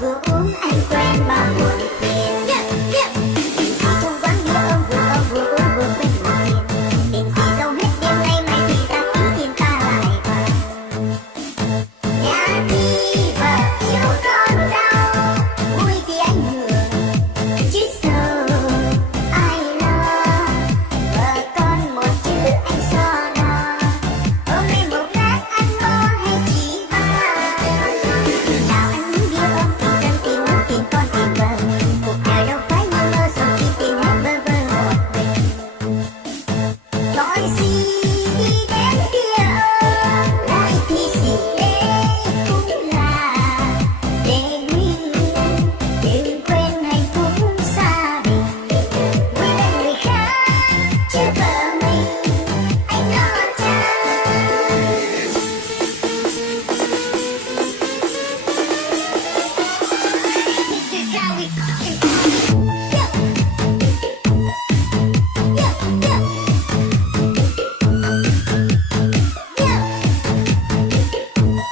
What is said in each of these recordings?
vừa uống anh quên bao buồn phiền. Tình gì trong quán bia ôm vừa uống vừa quên buồn phiền. Tình gì đâu hết đêm nay mai thì ta tính tiền ta lại vào. Nhà thì vợ yêu con đau, vui thì anh hưởng chứ sao ai lo. Vợ con một chữ anh so đo, hôm nay một lát anh lo hay chỉ ba. Nào anh uống bia ôm thì dân tìm muốn tìm con tìm vợ, cuộc đời đâu phải mơ mơ sau khi tìm hết bơ vơ một mình. Gọi gì đi đến bia ôm, vui thì xì lê cũng là để nguyên, đừng quên hạnh phúc xa đình. Vui bên người khác chứ vợ mình anh lo cha. This is how we fucking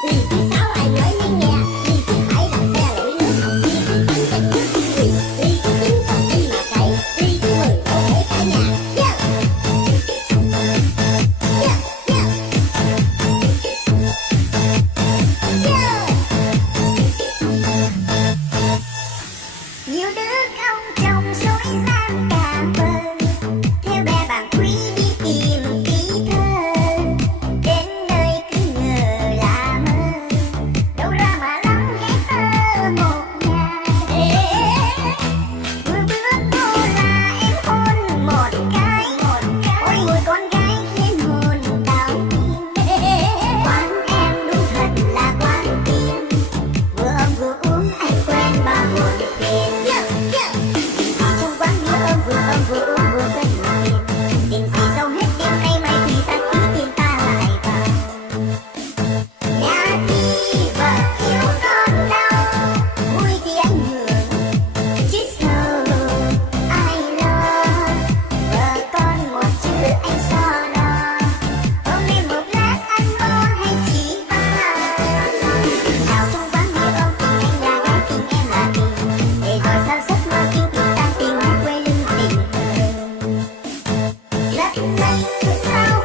Vì thứ sáu ai nói mới nghe, vì thứ bảy đặt xe lỗi nước, vì thứ chín chân trước đi quỳ, vì thứ chín còn đi mà cày, vì thứ mười có thể cả nhà. Nhiều đứa không chồng dối gian cả vợ, theo bè bạn quý đi tìm kỹ thơ, đến nơi cứ ngờ là mơ, đâu ra mà lắm ghé thơ một nhà. Vừa bước vô là em hôn một cái, ôi ngồi con gái khiến hồn đau tim. Quán em đúng thật là quán tim, vừa ôm vừa uống anh quên bao buồn phiền. Trong quán bia ôm vừa uống vừa quên buồn phiền. Tình gì đâu hết đêm nay mai thì ta tính tiền ta lại vào. Nhà thì vợ yêu con đau, vui thì anh hưởng chứ sao ai lo. Vợ con một chữ anh so đo, hôm nay một lát anh lo hay chỉ ba. Nào trong quán bia ôm tình anh là gái tình em là tình, để rồi sao giấc mơ kinh tình tan tình quê lưng tình. Giấc mơ sao